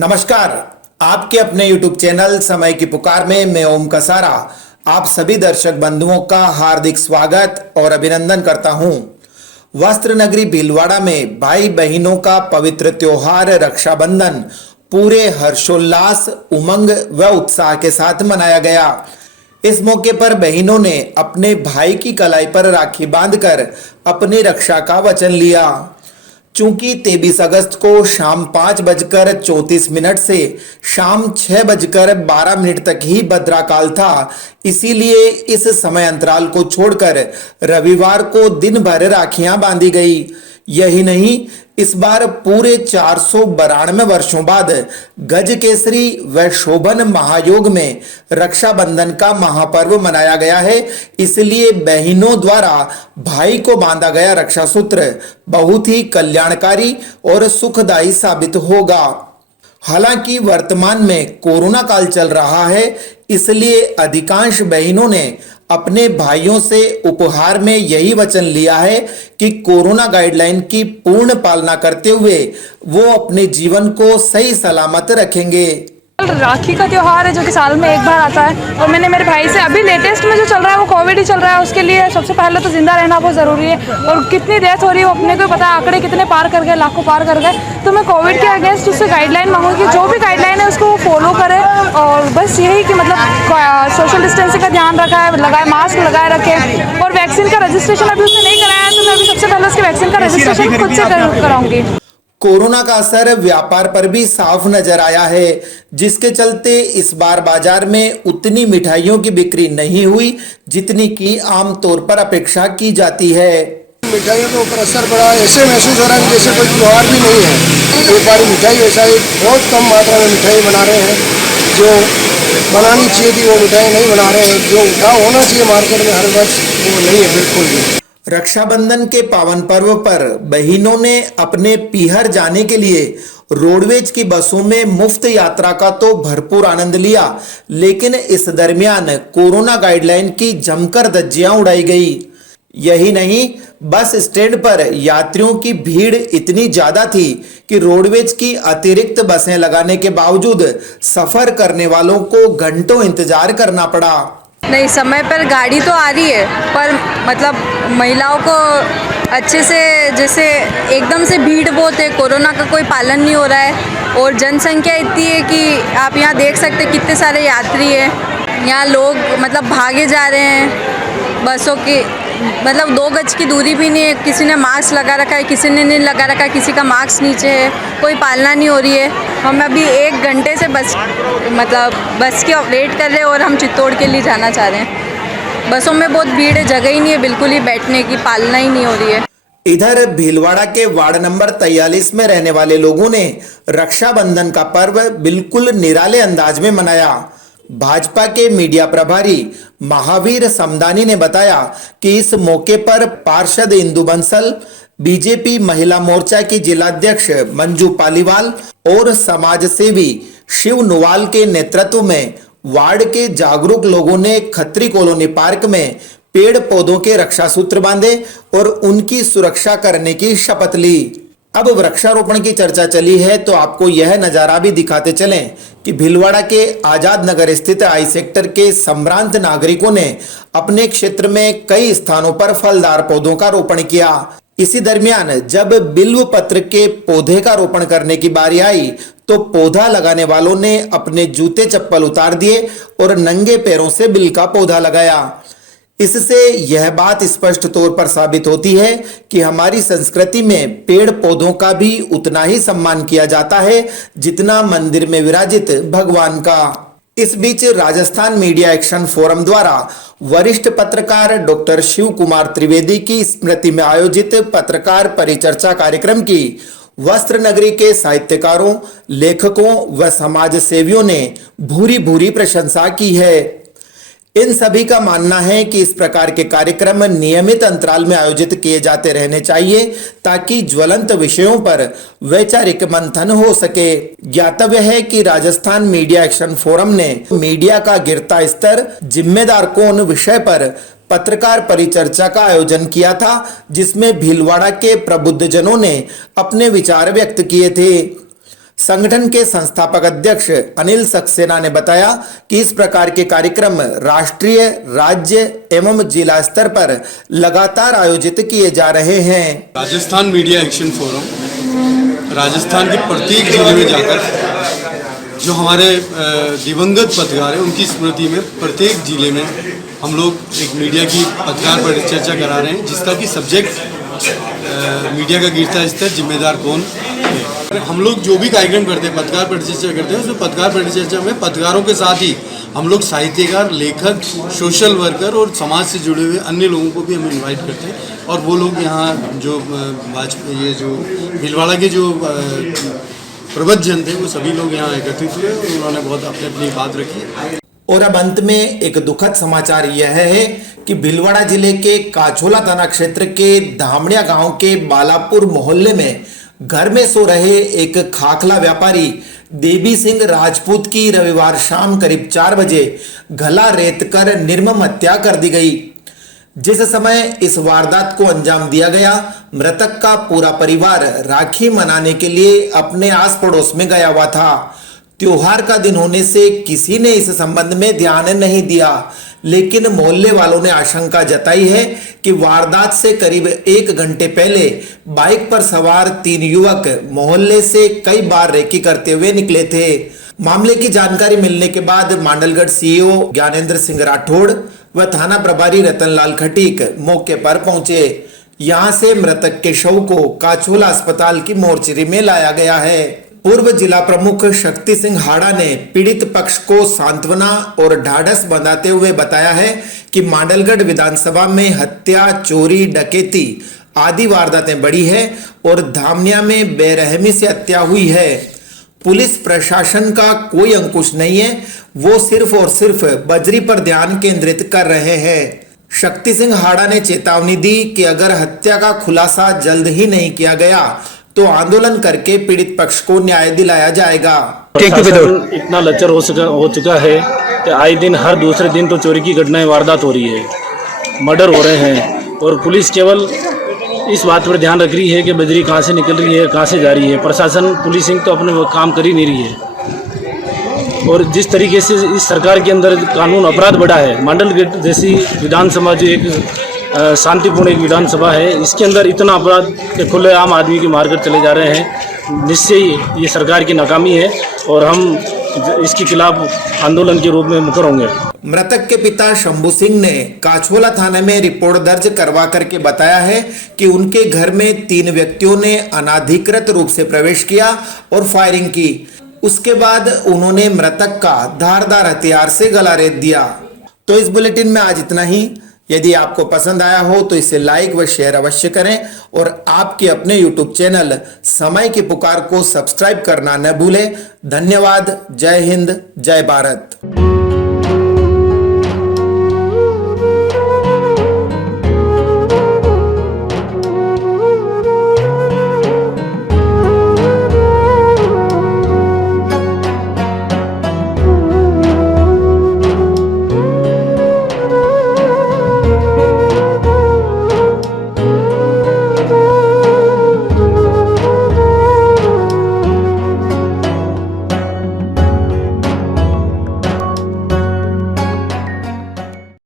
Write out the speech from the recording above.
नमस्कार। आपके अपने YouTube चैनल समय की पुकार में मैं ओम कसारा आप सभी दर्शक बंधुओं का हार्दिक स्वागत और अभिनंदन करता हूं। वस्त्र नगरी भीलवाड़ा में भाई बहनों का पवित्र त्योहार रक्षाबंधन पूरे हर्षोल्लास, उमंग व उत्साह के साथ मनाया गया। इस मौके पर बहनों ने अपने भाई की कलाई पर राखी बांधकर अपनी रक्षा का वचन लिया। चूंकि 23 अगस्त को शाम 5:34 से शाम 6:12 तक ही भद्राकाल था, इसीलिए इस समय अंतराल को छोड़कर रविवार को दिन भर राखियां बांधी गई। यही नहीं, इस बार पूरे 492 वर्षों बाद गज केसरी व शोभन महायोग में रक्षाबंधन का महापर्व मनाया गया है। इसलिए बहनों द्वारा भाई को बांधा गया रक्षा सूत्र बहुत ही कल्याणकारी और सुखदायी साबित होगा। हालांकि वर्तमान में कोरोना काल चल रहा है, इसलिए अधिकांश बहनों ने अपने भाइयों से उपहार में यही वचन लिया है कि कोरोना गाइडलाइन की पूर्ण पालना करते हुए वो अपने जीवन को सही सलामत रखेंगे। राखी का त्योहार है जो कि साल में एक बार आता है और मैंने मेरे भाई से अभी लेटेस्ट में जो चल रहा है वो कोविड ही चल रहा है, उसके लिए सबसे पहले तो जिंदा रहना बहुत ज़रूरी है। और कितनी डेथ हो रही है वो अपने को पता है, आंकड़े कितने पार कर गए, लाखों पार कर गए। तो मैं कोविड के अगेंस्ट उससे गाइडलाइन मांगूंगी, जो भी गाइडलाइन है उसको वो फॉलो करे। और बस यही कि मतलब सोशल डिस्टेंसिंग का ध्यान रखा है, लगाए मास्क लगाए रखे। और वैक्सीन का रजिस्ट्रेशन अभी उसने नहीं कराया है तो मैं अभी सबसे पहले उसके वैक्सीन का रजिस्ट्रेशन खुद से कराऊंगी। कोरोना का असर व्यापार पर भी साफ नजर आया है, जिसके चलते इस बार बाजार में उतनी मिठाइयों की बिक्री नहीं हुई जितनी की आमतौर पर अपेक्षा की जाती है। मिठाइयों के ऊपर असर पड़ा, ऐसे महसूस हो रहा है जैसे कोई त्योहार भी नहीं है। व्यापारी मिठाई ऐसा ही बहुत कम मात्रा में मिठाई बना रहे हैं, जो बनानी चाहिए थी वो मिठाई नहीं बना रहे हैं। जो उठाव होना चाहिए मार्केट में हर वर्ष वो नहीं है बिल्कुल भी। रक्षाबंधन के पावन पर्व पर बहनों ने अपने पीहर जाने के लिए रोडवेज की बसों में मुफ्त यात्रा का तो भरपूर आनंद लिया, लेकिन इस दरमियान कोरोना गाइडलाइन की जमकर धज्जियां उड़ाई गई। यही नहीं, बस स्टैंड पर यात्रियों की भीड़ इतनी ज्यादा थी कि रोडवेज की अतिरिक्त बसें लगाने के बावजूद सफर करने वालों को घंटों इंतजार करना पड़ा। नहीं, समय पर गाड़ी तो आ रही है, पर मतलब महिलाओं को अच्छे से, जैसे एकदम से भीड़ बहुत है, कोरोना का कोई पालन नहीं हो रहा है और जनसंख्या इतनी है कि आप यहाँ देख सकते हैं कितने सारे यात्री हैं। यहाँ लोग मतलब भागे जा रहे हैं बसों की, मतलब 2 गज की दूरी भी नहीं है। किसी ने मास्क लगा रखा है, किसी ने नहीं लगा रखा है, किसी का मास्क नीचे है, कोई पालना नहीं हो रही है। हम अभी 1 घंटे से बस की वेट कर रहे हैं और हम चित्तौड़ के लिए जाना चाह रहे हैं। बसों में बहुत भीड़ है, जगह ही नहीं है बिल्कुल ही बैठने की, पालना ही नहीं हो रही है। इधर भीलवाड़ा के वार्ड नंबर 43 में रहने वाले लोगों ने रक्षाबंधन का पर्व बिल्कुल निराले अंदाज में मनाया। भाजपा के मीडिया प्रभारी महावीर समदानी ने बताया कि इस मौके पर पार्षद इंदु बंसल, बीजेपी महिला मोर्चा की जिलाध्यक्ष मंजू पालीवाल और समाज सेवी शिव नुवाल के नेतृत्व में वार्ड के जागरूक लोगों ने खत्री कॉलोनी पार्क में पेड़ पौधों के रक्षा सूत्र बांधे और उनकी सुरक्षा करने की शपथ ली। अब वृक्षारोपण की चर्चा चली है तो आपको यह नजारा भी दिखाते चलें कि भीलवाड़ा के आजाद नगर स्थित आई सेक्टर के संभ्रांत नागरिकों ने अपने क्षेत्र में कई स्थानों पर फलदार पौधों का रोपण किया। इसी दरमियान जब बिल्व पत्र के पौधे का रोपण करने की बारी आई तो पौधा लगाने वालों ने अपने जूते चप्पल उतार दिए और नंगे पैरों से बिल का पौधा लगाया। इससे यह बात स्पष्ट तौर पर साबित होती है कि हमारी संस्कृति में पेड़ पौधों का भी उतना ही सम्मान किया जाता है जितना मंदिर में विराजित भगवान का। इस बीच राजस्थान मीडिया एक्शन फोरम द्वारा वरिष्ठ पत्रकार डॉक्टर शिव कुमार त्रिवेदी की स्मृति में आयोजित पत्रकार परिचर्चा कार्यक्रम की वस्त्र नगरी के साहित्यकारों, लेखकों व समाज सेवियों ने भूरी भूरी प्रशंसा की है। इन सभी का मानना है कि इस प्रकार के कार्यक्रम नियमित अंतराल में आयोजित किए जाते रहने चाहिए ताकि ज्वलंत विषयों पर वैचारिक मंथन हो सके। ज्ञातव्य है कि राजस्थान मीडिया एक्शन फोरम ने मीडिया का गिरता स्तर, जिम्मेदार कौन विषय पर पत्रकार परिचर्चा का आयोजन किया था, जिसमें भीलवाड़ा के प्रबुद्धजनों ने अपने विचार व्यक्त किए थे। संगठन के संस्थापक अध्यक्ष अनिल सक्सेना ने बताया कि इस प्रकार के कार्यक्रम राष्ट्रीय, राज्य एवं जिला स्तर पर लगातार आयोजित किए जा रहे हैं। Rajasthan media action forum Rajasthan के प्रत्येक जिले में जाकर जो हमारे दिवंगत पत्रकार हैं उनकी स्मृति में प्रत्येक जिले में हम लोग एक मीडिया की पत्रकार परिचर्चा करा रहे हैं, जिसका कि सब्जेक्ट मीडिया का गिरता स्तर, जिम्मेदार कौन है। हम लोग जो भी कार्यक्रम करते हैं, पत्रकार परिचर्चा करते हैं, उसमें पत्रकार परिचर्चा में पत्रकारों के साथ ही हम लोग साहित्यकार, लेखक, सोशल वर्कर और समाज से जुड़े हुए अन्य लोगों को भी हम इनवाइट करते हैं। और वो लोग यहाँ जो ये जो भीलवाड़ा के जो प्रबुद्ध जन थे वो सभी लोग यहाँ एकत्रित हुए और उन्होंने बहुत अपनी अपनी बात रखी। और अब अंत में एक दुखद समाचार यह है कि भीलवाड़ा जिले के काछोला थाना क्षेत्र के धामड़िया गांव के बालापुर मोहल्ले में घर में सो रहे एक खाखला व्यापारी देवी सिंह राजपूत की रविवार शाम करीब 4 बजे गला रेत कर निर्मम हत्या कर दी गई। जिस समय इस वारदात को अंजाम दिया गया, मृतक का पूरा परिवार राखी मनाने के लिए अपने आस पड़ोस में गया हुआ था। त्योहार का दिन होने से किसी ने इस संबंध में ध्यान नहीं दिया, लेकिन मोहल्ले वालों ने आशंका जताई है कि वारदात से करीब 1 घंटे पहले बाइक पर सवार 3 युवक मोहल्ले से कई बार रेकी करते हुए निकले थे। मामले की जानकारी मिलने के बाद मांडलगढ़ सीईओ ज्ञानेंद्र सिंह राठौड़ व थाना प्रभारी रतनलाल खटीक मौके पर पहुंचे। यहां से मृतक के शव को काछोला अस्पताल की मोर्चरी में लाया गया है। पूर्व जिला प्रमुख शक्ति सिंह हाड़ा ने पीड़ित पक्ष को सांत्वना और ढाढ़स बंधाते हुए बताया है कि मांडलगढ़ विधानसभा में हत्या, चोरी, डकैती आदि वारदातें बढ़ी है और धामनिया में बेरहमी से हत्या हुई है। पुलिस प्रशासन का कोई अंकुश नहीं है, वो सिर्फ और सिर्फ बजरी पर ध्यान केंद्रित कर रहे हैं। शक्ति सिंह हाड़ा ने चेतावनी दी कि अगर हत्या का खुलासा जल्द ही नहीं किया गया तो आंदोलन करके पीड़ित पक्ष को न्याय दिलाया जाएगा। प्रशासन इतना लचर हो चुका है कि आए दिन हर दूसरे दिन तो चोरी की घटनाएं, वारदात हो रही है, मर्डर हो रहे हैं और पुलिस केवल इस बात पर ध्यान रख रही है कि बजरी कहाँ से निकल रही है, कहाँ से जा रही है। प्रशासन, पुलिसिंग तो अपने काम कर ही नहीं रही है। और जिस तरीके से इस सरकार के अंदर कानून अपराध बढ़ा है, मांडलगढ़ जैसी विधानसभा जो एक शांतिपूर्ण एक विधानसभा है, इसके अंदर इतना अपराध के खुले आम आदमी की मारकर चले जा रहे हैं, निश्चय ही ये सरकार की नाकामी है और हम इसके खिलाफ आंदोलन के रूप में मुखर होंगे। मृतक के पिता शंभू सिंह ने काछोला थाने में रिपोर्ट दर्ज करवा करके बताया है कि उनके घर में 3 व्यक्तियों ने अनाधिकृत रूप से प्रवेश किया और फायरिंग की। उसके बाद उन्होंने मृतक का धारदार हथियार से गला रेत दिया। तो इस बुलेटिन में आज इतना ही। यदि आपको पसंद आया हो तो इसे लाइक व शेयर अवश्य करें और आपके अपने YouTube चैनल समय की पुकार को सब्सक्राइब करना न भूलें। धन्यवाद। जय हिंद, जय भारत।